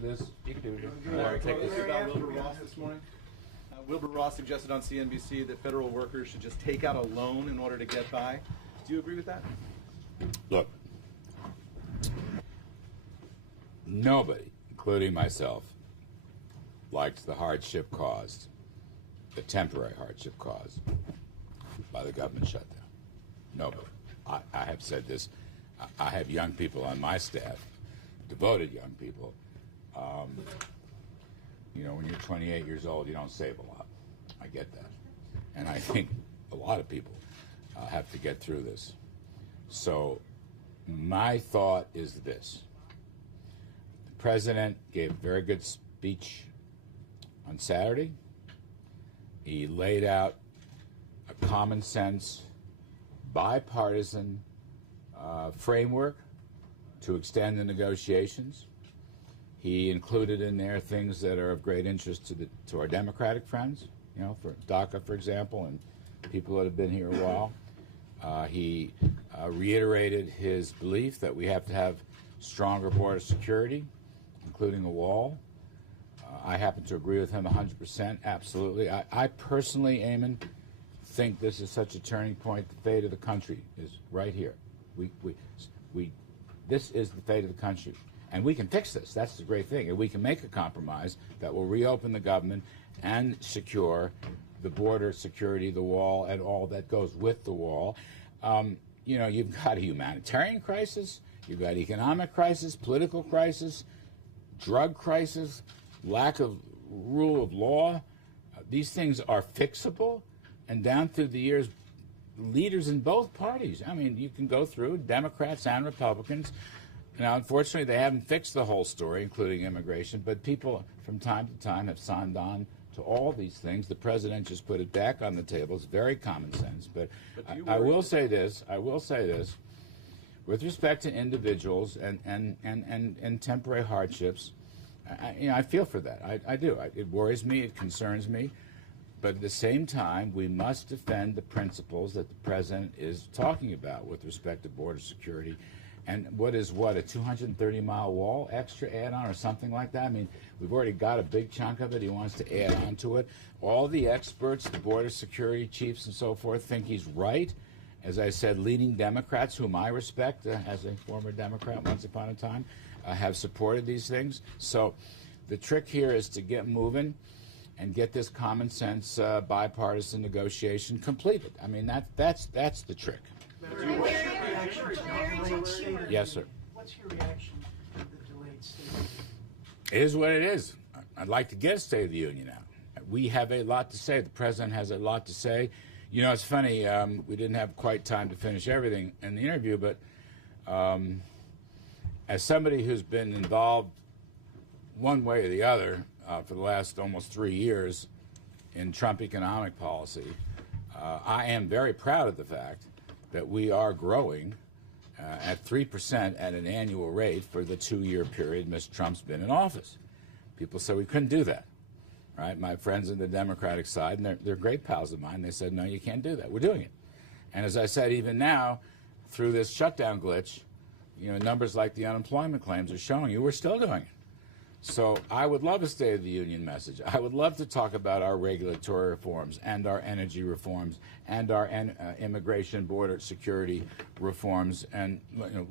do this? You can do it. Take this about Wilbur Ross this morning. Wilbur Ross suggested on CNBC that federal workers should just take out a loan in order to get by. Do you agree with that? Look, nobody, including myself, likes the hardship caused, the temporary hardship caused by the government shutdown. Nobody. I have said this. I have young people on my staff, devoted young people. You know, when you're 28 years old, you don't save a lot. I get that. And I think a lot of people have to get through this. So my thought is this. The president gave a very good speech on Saturday. He laid out a common sense, bipartisan framework to extend the negotiations. He included in there things that are of great interest to our Democratic friends, you know, for DACA, for example, and people that have been here a while. He reiterated his belief that we have to have stronger border security, including a wall. I happen to agree with him 100%, absolutely. I personally, Eamon, think this is such a turning point. The fate of the country is right here. This is the fate of the country. And we can fix this. That's the great thing. And we can make a compromise that will reopen the government and secure the border security, the wall, and all that goes with the wall. You know, you've got a humanitarian crisis, you've got economic crisis, political crisis, drug crisis, lack of rule of law. These things are fixable. And down through the years, leaders in both parties, I mean, you can go through Democrats and Republicans. Now, unfortunately, they haven't fixed the whole story, including immigration, but people from time to time have signed on to all these things. The president just put it back on the table. It's very common sense. But I will say this, with respect to individuals and temporary hardships, I feel for that. I do. It worries me. It concerns me. But at the same time, we must defend the principles that the president is talking about with respect to border security. And what, a 230-mile wall extra add-on or something like that? I mean, we've already got a big chunk of it. He wants to add on to it. All the experts, the border security chiefs and so forth, think he's right. As I said, leading Democrats, whom I respect as a former Democrat once upon a time, have supported these things. So the trick here is to get moving and get this common sense bipartisan negotiation completed. I mean, that's the trick. Yes, sir. What's your reaction to the delayed State of the Union? It is what it is. I'd like to get a State of the Union now. We have a lot to say. The president has a lot to say. You know, it's funny. We didn't have quite time to finish everything in the interview, but as somebody who's been involved one way or the other for the last almost 3 years in Trump economic policy, I am very proud of the fact that we are growing at 3% at an annual rate for the 2-year period Mr. Trump's been in office. People said we couldn't do that, right? My friends on the Democratic side, and they're great pals of mine, they said, no, you can't do that. We're doing it. And as I said, even now, through this shutdown glitch, you know, numbers like the unemployment claims are showing you we're still doing it. So I would love a State of the Union message. I would love to talk about our regulatory reforms and our energy reforms and our immigration border security reforms and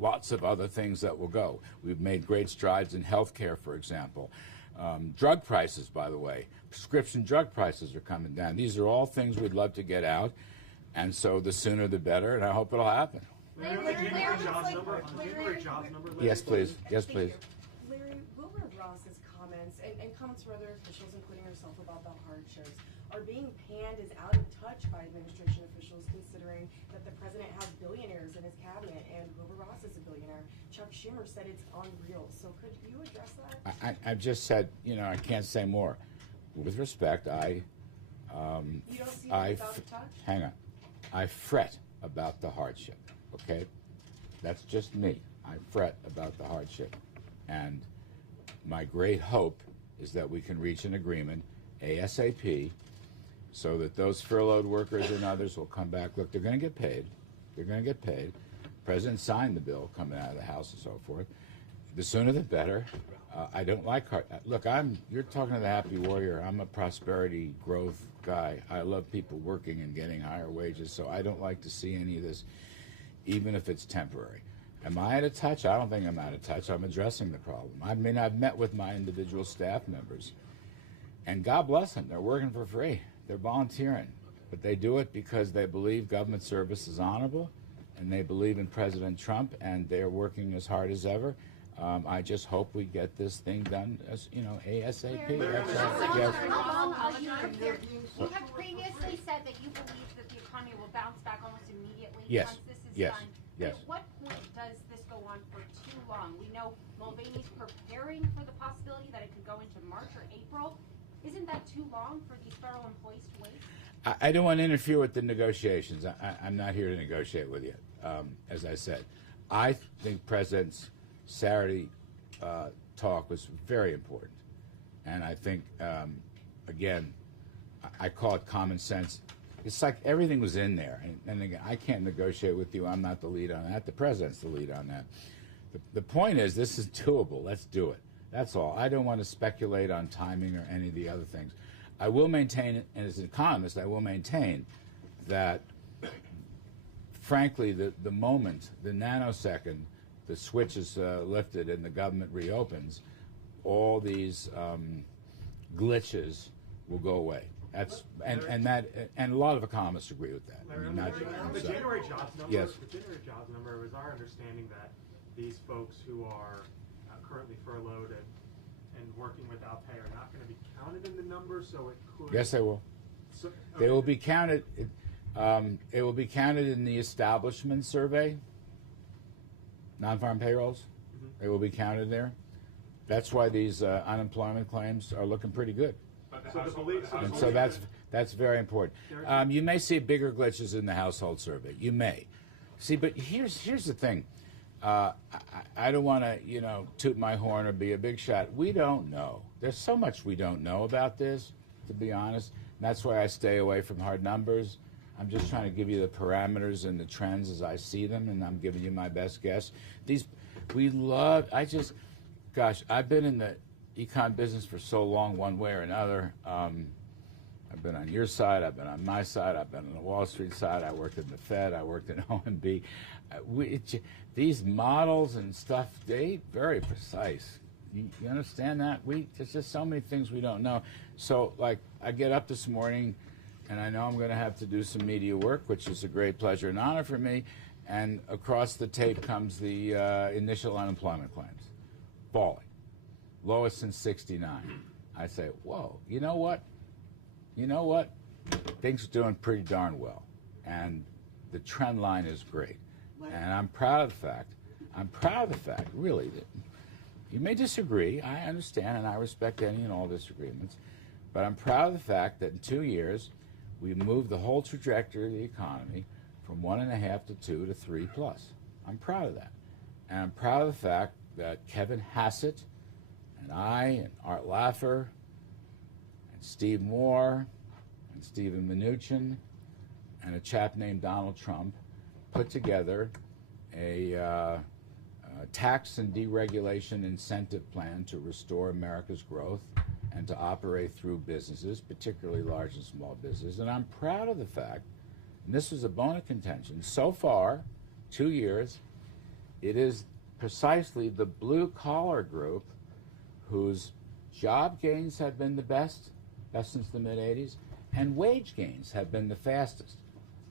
lots of other things that will go. We've made great strides in health care, for example. Drug prices, by the way, prescription drug prices are coming down. These are all things we'd love to get out, and so the sooner the better, and I hope it'll happen. Yes, please. Yes, please. Wilbur Ross's comments and comments from other officials, including herself, about the hardships are being panned as out of touch by administration officials, considering that the president has billionaires in his cabinet and Wilbur Ross is a billionaire. Chuck Schumer said it's unreal. So could you address that? I've just said, you know, I can't say more. With respect, you don't see it out of touch? Hang on. I fret about the hardship, okay? That's just me. I fret about the hardship. And my great hope is that we can reach an agreement ASAP so that those furloughed workers and others will come back. Look, they're going to get paid. They're going to get paid. The president signed the bill coming out of the House and so forth. The sooner the better. I don't like hard. Look, you're talking to the happy warrior. I'm a prosperity growth guy. I love people working and getting higher wages, so I don't like to see any of this, even if it's temporary. Am I out of touch? I don't think I'm out of touch. I'm addressing the problem. I mean, I've met with my individual staff members, and God bless them. They're working for free. They're volunteering, but they do it because they believe government service is honorable, and they believe in President Trump, and they're working as hard as ever. I just hope we get this thing done, as ASAP. That's all. Yes. You have previously said that you believe that the economy will bounce back almost immediately Yes. once this is Yes. done. Yes. At what point does this go on for too long? We know Mulvaney's preparing for the possibility that it could go into March or April. Isn't that too long for these federal employees to wait? I don't want to interfere with the negotiations. I'm not here to negotiate with you. As I said, I think President's Saturday talk was very important. And I think, again, I call it common sense. It's like everything was in there. And again, I can't negotiate with you. I'm not the lead on that. The President's the lead on that. The point is, this is doable. Let's do it. That's all. I don't want to speculate on timing or any of the other things. I will maintain, and as an economist, I will maintain that, frankly, the moment, the nanosecond, the switch is lifted and the government reopens, all these glitches will go away. That's and a lot of economists agree with that. Larry, I mean, the January jobs number. Yes. The January jobs number was our understanding that these folks who are currently furloughed and working without pay are not going to be counted in the number. So it could. Yes, they will. So, They will be counted. It will be counted in the establishment survey. Non-farm payrolls. They will be counted there. That's why these unemployment claims are looking pretty good. And so that's very important. You may see bigger glitches in the household survey. You may see, but here's the thing. I don't want to toot my horn or be a big shot. We don't know. There's so much we don't know about this, to be honest. And that's why I stay away from hard numbers. I'm just trying to give you the parameters and the trends as I see them, and I'm giving you my best guess. Gosh, I've been in the econ business for so long, one way or another. I've been on your side, I've been on my side, I've been on the Wall Street side, I worked in the Fed, I worked in OMB. These models and stuff, they very precise. You understand that? There's just so many things we don't know. So, like, I get up this morning, and I know I'm going to have to do some media work, which is a great pleasure and honor for me, and across the tape comes the initial unemployment claims, falling. Lowest since '69. I say, whoa, you know what? Things are doing pretty darn well. And the trend line is great. And I'm proud of the fact, really, that you may disagree. I understand, and I respect any and all disagreements. But I'm proud of the fact that in 2 years, we've moved the whole trajectory of the economy from 1.5 to 2 to 3 plus. I'm proud of that. And I'm proud of the fact that Kevin Hassett and I and Art Laffer and Steve Moore and Stephen Mnuchin and a chap named Donald Trump put together a tax and deregulation incentive plan to restore America's growth and to operate through businesses, particularly large and small businesses. And I'm proud of the fact, and this was a bone of contention, so far, 2 years, it is precisely the blue-collar group whose job gains have been the best since the mid-'80s, and wage gains have been the fastest.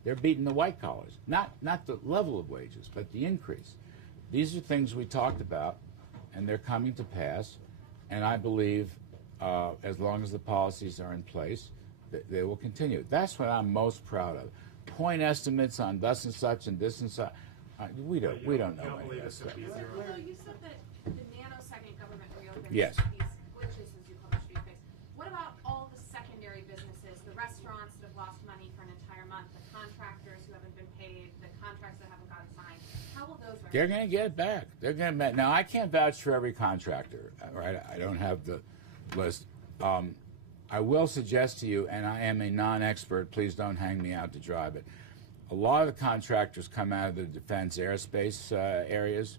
They're beating the white collars. Not the level of wages, but the increase. These are things we talked about, and they're coming to pass, and I believe as long as the policies are in place, they will continue. That's what I'm most proud of. Point estimates on thus and such and this and such, we don't know any of that stuff. So you said that the nanosecond government reopens Yes. these glitches, as you call them, should be fixed. What about all the secondary businesses, the restaurants that have lost money for an entire month, the contractors who haven't been paid, the contracts that haven't gotten signed? How will those? They're going to get it back. They're going to. Now, I can't vouch for every contractor, right? I don't have the list. I will suggest to you, and I am a non-expert, please don't hang me out to dry, but a lot of the contractors come out of the defense aerospace areas,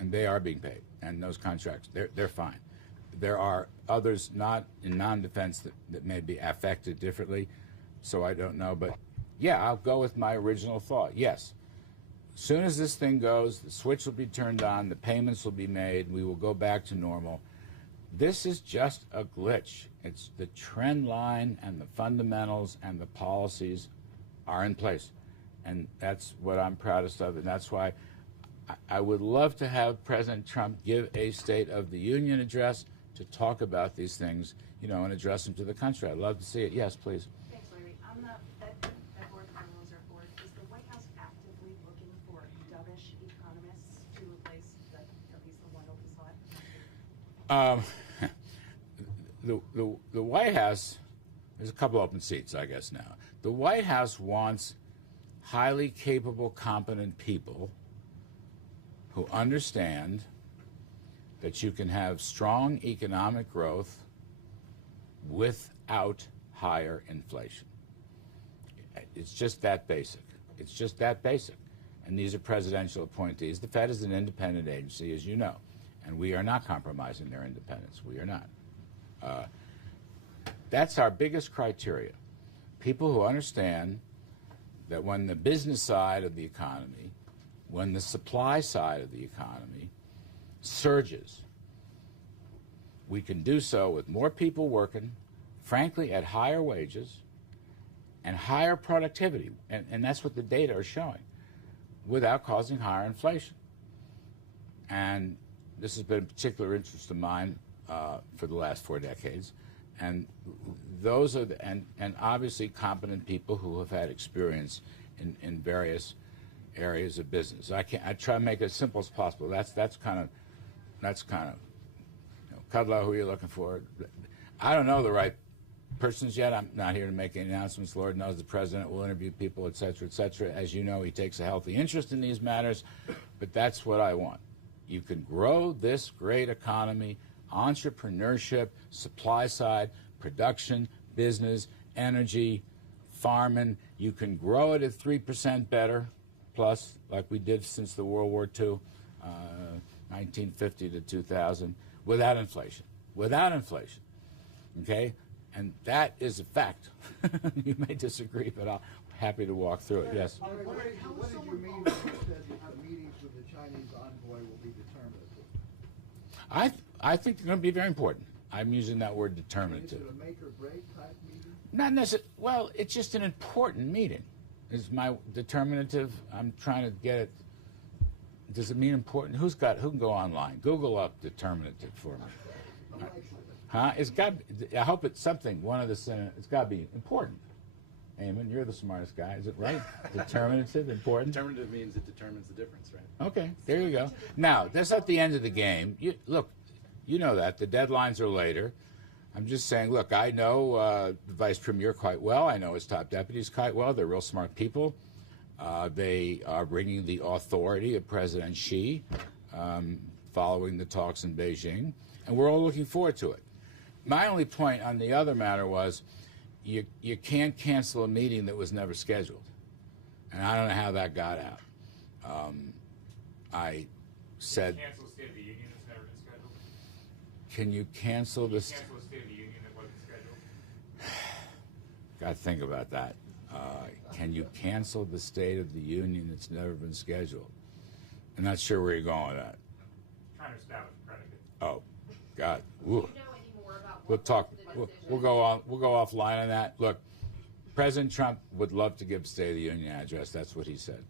and they are being paid, and those contracts, they're fine. There are others not in non-defense that may be affected differently, so I don't know, but yeah, I'll go with my original thought. Yes, as soon as this thing goes, the switch will be turned on, the payments will be made, we will go back to normal. This is just a glitch. It's the trend line and the fundamentals and the policies are in place. And that's what I'm proudest of, and that's why I would love to have President Trump give a State of the Union address to talk about these things, you know, and address them to the country. I'd love to see it. Yes, please. Thanks, Larry. On the Fed Board, the Federal Reserve Board, is the White House actively looking for dovish economists to replace at least the one open slot? The White House, there's a couple open seats, I guess, now. The White House wants highly capable, competent people who understand that you can have strong economic growth without higher inflation. It's just that basic. It's just that basic. And these are presidential appointees. The Fed is an independent agency, as you know, and we are not compromising their independence. We are not. That's our biggest criteria. People who understand that when the business side of the economy, when the supply side of the economy surges, we can do so with more people working, frankly, at higher wages and higher productivity, and that's what the data are showing, without causing higher inflation. And this has been a particular interest of mine for the last 4 decades. And those are and obviously competent people who have had experience in various areas of business. I try to make it as simple as possible. That's kind of you know, Kudlow, who are you looking for? I don't know the right persons yet. I'm not here to make any announcements. Lord knows the president will interview people, et cetera, et cetera. As you know, he takes a healthy interest in these matters, but that's what I want. You can grow this great economy, entrepreneurship, supply side, production, business, energy, farming. You can grow it at 3% better, plus, like we did since the World War II, 1950 to 2000, without inflation. Without inflation. Okay? And that is a fact. You may disagree, but I'm happy to walk through it. Yes? What did you mean when you said that the meetings with the Chinese envoy will be determinative? I think they're going to be very important. I'm using that word determinative. Is it a make or break type meeting? Not necessarily. Well, it's just an important meeting. Is my determinative? I'm trying to get it. Does it mean important? Who can go online? Google up determinative for me. Huh? It's got. I hope it's something. One of the Senate. It's got to be important. Eamon, you're the smartest guy. Is it right? Determinative, important. Determinative means it determines the difference, right? Okay, there you go. Now, that's at the end of the game. Look, you know that. The deadlines are later. I'm just saying, look, I know the Vice Premier quite well. I know his top deputies quite well. They're real smart people. They are bringing the authority of President Xi following the talks in Beijing, and we're all looking forward to it. My only point on the other matter was you can't cancel a meeting that was never scheduled, and I don't know how that got out. I said, Cancel the State of the Union that's never been scheduled. can you cancel this? Cancel the State of the Union that wasn't scheduled. Got to think about that. Can you cancel the State of the Union that's never been scheduled? I'm not sure where you're going with that. Trying to establish a predicate. Oh, God. Do Ooh. you know any more about We'll what talk. led to the We'll decision? go on. We'll go offline on that. Look, President Trump would love to give a State of the Union address. That's what he said.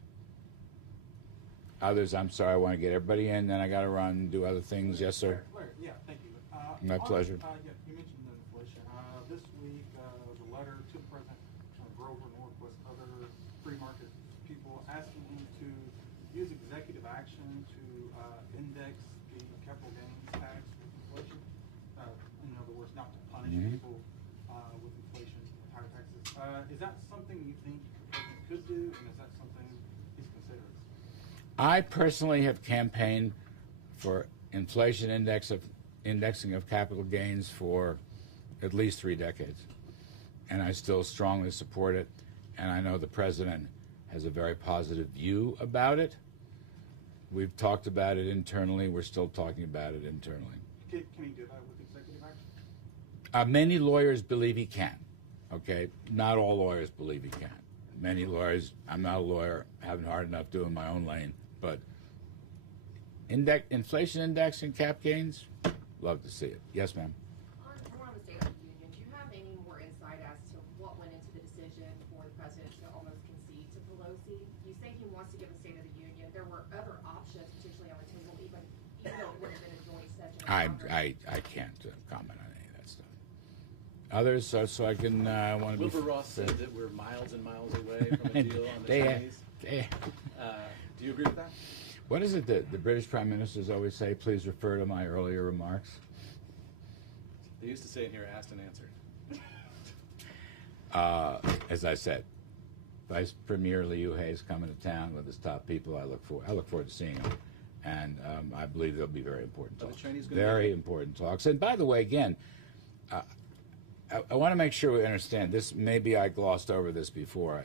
Others, I'm sorry, I want to get everybody in. Then I got to run and do other things. Yes, sir. Larry, yeah, thank you. My pleasure. Yeah, you mentioned the inflation. This week, was a letter to the president from Grover Norquist, other free market people, asking him to use executive action to index the capital gains tax with inflation. In other words, not to punish people with inflation, with higher taxes. Is that something you think the president could do, and is that something he's considering? I personally have campaigned for inflation indexing of capital gains for at least 3 decades, and I still strongly support it. And I know the president has a very positive view about it. We've talked about it internally. We're still talking about it internally. Can he do that with executive action? Many lawyers believe he can. Okay, not all lawyers believe he can. Many lawyers. I'm not a lawyer. Haven't hard enough doing my own lane. But inflation index and cap gains, love to see it. Yes, ma'am. More on the State of the Union, do you have any more insight as to what went into the decision for the president to almost concede to Pelosi? You say he wants to give a State of the Union. There were other options potentially on the table, even though it would have been a joint session. I can't comment on any of that stuff. Others, so I can want to be. Wilbur Ross said that we're miles and miles away from a deal on the Chinese. Do you agree with that? What is it that the British Prime Ministers always say? Please refer to my earlier remarks. They used to say in here, asked and answered. As I said, Vice Premier Liu He is coming to town with his top people. I look forward to seeing him, and I believe there'll be very important Are the talks. Chinese gonna Very make it? important talks. And by the way, again, I want to make sure we understand this. Maybe I glossed over this before.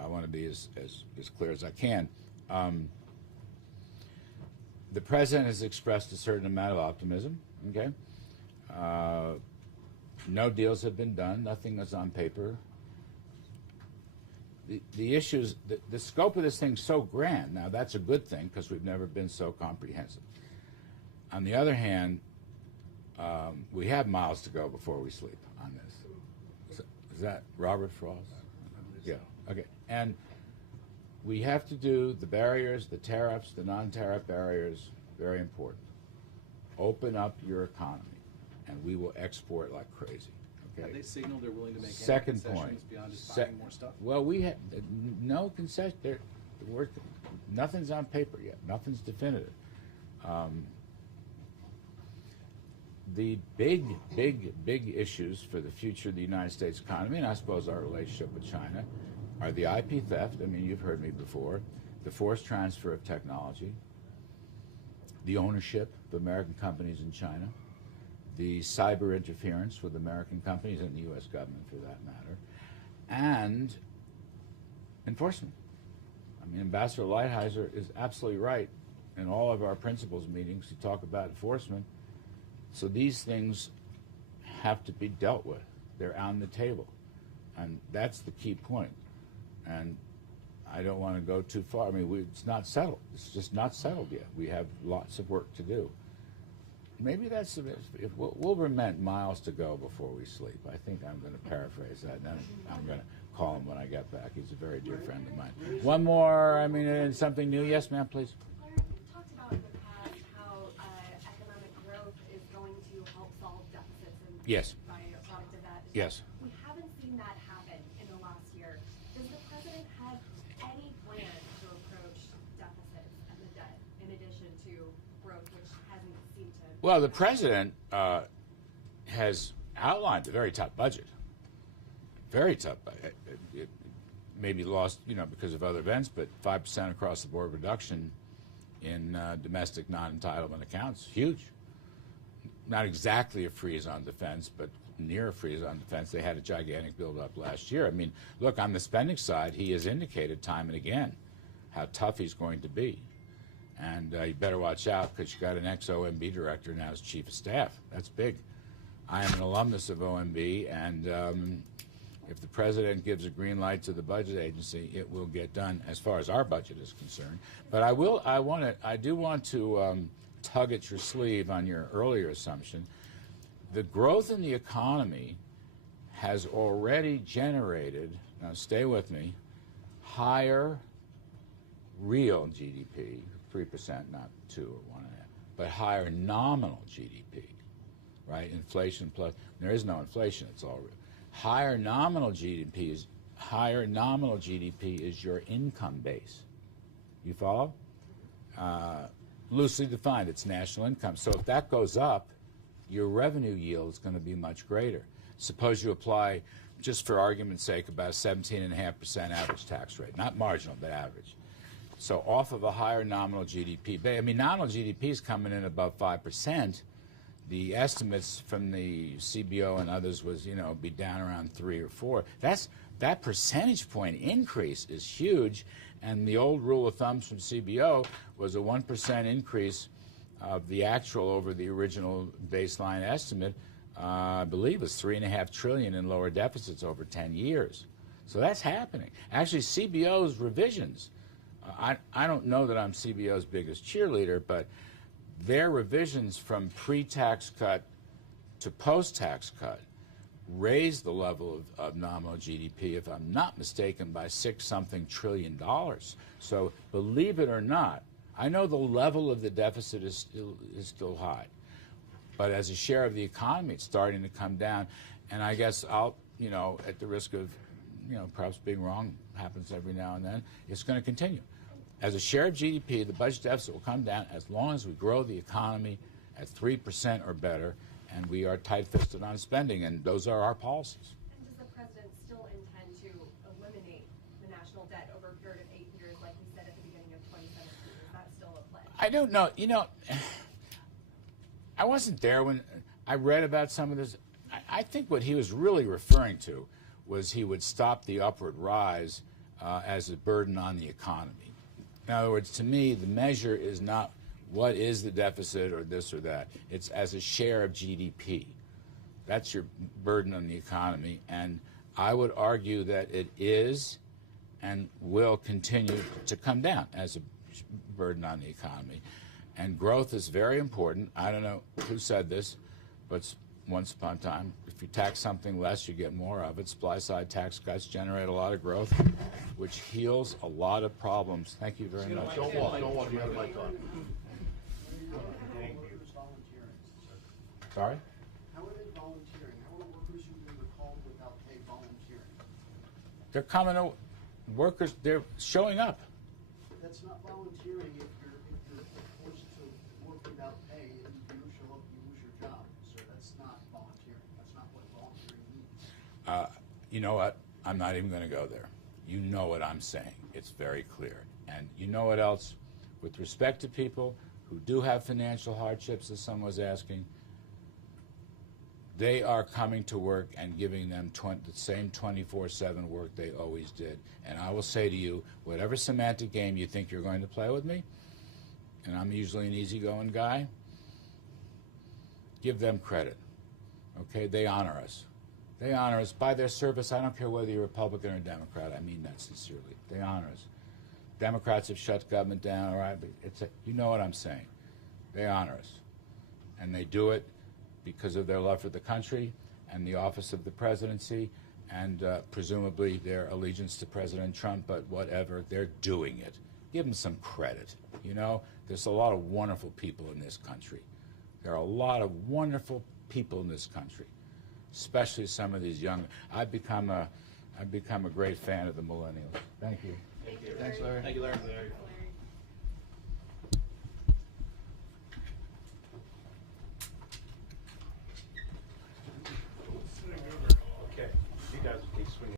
I want to be as clear as I can. The president has expressed a certain amount of optimism. Okay, no deals have been done. Nothing is on paper. The issues, the scope of this thing's so grand. Now that's a good thing because we've never been so comprehensive. On the other hand, we have miles to go before we sleep on this. Is that Robert Frost? Yeah. Okay. And we have to do the barriers, the tariffs, the non-tariff barriers, very important. Open up your economy, and we will export like crazy. Okay. Have they signaled they're willing to make any Second concessions point. beyond just buying more stuff? Well, we have no concession. Nothing's on paper yet. Nothing's definitive. The big issues for the future of the United States economy, and I suppose our relationship with China, are the IP theft. I mean, you've heard me before. The forced transfer of technology. The ownership of American companies in China. The cyber interference with American companies and the U.S. government, for that matter. And enforcement. I mean, Ambassador Lighthizer is absolutely right. In all of our principals meetings, we talk about enforcement. So these things have to be dealt with. They're on the table. And that's the key point. And I don't want to go too far. I mean, it's not settled. It's just not settled yet. We have lots of work to do. Maybe that's if Wilbur meant miles to go before we sleep. I think I'm going to paraphrase that, and then I'm going to call him when I get back. He's a very dear friend of mine. One more, I mean, something new. Yes, ma'am, please. Larry, you've talked about in the past how economic growth is going to help solve deficits and Yes. by a product of that. Yes. We haven't seen that happen in the last year. Does the president have any plan to approach deficits and the debt in addition to growth, which hasn't seemed to? Well, the president has outlined a very tough budget. Very tough budget. It maybe lost, because of other events, but 5% across the board reduction in domestic non-entitlement accounts. Huge. Not exactly a freeze on defense, but near a freeze on defense. They had a gigantic buildup last year. I mean, look, on the spending side, he has indicated time and again how tough he's going to be. And you better watch out because you got an ex-OMB director now as chief of staff. That's big. I am an alumnus of OMB, and if the president gives a green light to the budget agency, it will get done as far as our budget is concerned. But I do want to tug at your sleeve on your earlier assumption. The growth in the economy has already generated, now stay with me, higher real GDP, 3%, not 2 or 1.5, but higher nominal GDP, right? Inflation plus, there is no inflation, it's all real. Higher nominal GDP is your income base. You follow? Loosely defined, it's national income. So if that goes up, your revenue yield is going to be much greater. Suppose you apply, just for argument's sake, about a 17.5% average tax rate, not marginal, but average. So off of a higher nominal GDP, I mean, nominal GDP is coming in above 5%. The estimates from the CBO and others was, be down around 3 or 4. That percentage point increase is huge, And the old rule of thumb from CBO was a 1% increase of the actual over the original baseline estimate. I believe it was $3.5 trillion in lower deficits over 10 years. So that's happening. Actually, CBO's revisions, I don't know that I'm CBO's biggest cheerleader, but their revisions from pre-tax cut to post-tax cut raised the level of nominal GDP, if I'm not mistaken, by $6-something trillion. So believe it or not, I know the level of the deficit is still high, but as a share of the economy, it's starting to come down. And I guess I'll, at the risk of, perhaps being wrong, happens every now and then, it's going to continue. As a share of GDP, the budget deficit will come down as long as we grow the economy at 3% or better, and we are tight-fisted on spending, and those are our policies. And does the president still intend to eliminate the national debt over a period of 8 years, like he said at the beginning of 2017? Is that still a pledge? I don't know. I wasn't there when I read about some of this. I think what he was really referring to was he would stop the upward rise as a burden on the economy. In other words, to me, the measure is not what is the deficit or this or that. It's as a share of GDP. That's your burden on the economy. And I would argue that it is and will continue to come down as a burden on the economy. And growth is very important. I don't know who said this, but once upon a time, if you tax something less, you get more of it. Supply-side tax cuts generate a lot of growth, which heals a lot of problems. Thank you very much. Don't walk, you have a mic on. Sorry? How are they volunteering? How are workers who've been recalled without pay volunteering? They're coming to workers, they're showing up. That's not volunteering if you're forced to work without pay and you don't show up, you lose your job. So that's not volunteering. That's not what volunteering means. You know what? I'm not even going to go there. You know what I'm saying. It's very clear. And you know what else? With respect to people who do have financial hardships, as someone was asking, they are coming to work and giving them the same 24/7 work they always did. And I will say to you, whatever semantic game you think you're going to play with me, and I'm usually an easygoing guy, give them credit. Okay? They honor us. They honor us by their service. I don't care whether you're Republican or Democrat. I mean that sincerely. They honor us. Democrats have shut government down, all right? But you know what I'm saying. They honor us. And they do it because of their love for the country and the office of the presidency and presumably their allegiance to President Trump, but whatever, they're doing it. Give them some credit. There's a lot of wonderful people in this country. There are a lot of wonderful people in this country, especially some of these young. I've become a great fan of the millennials. Thank you. Thanks, Larry. Thank you, Larry.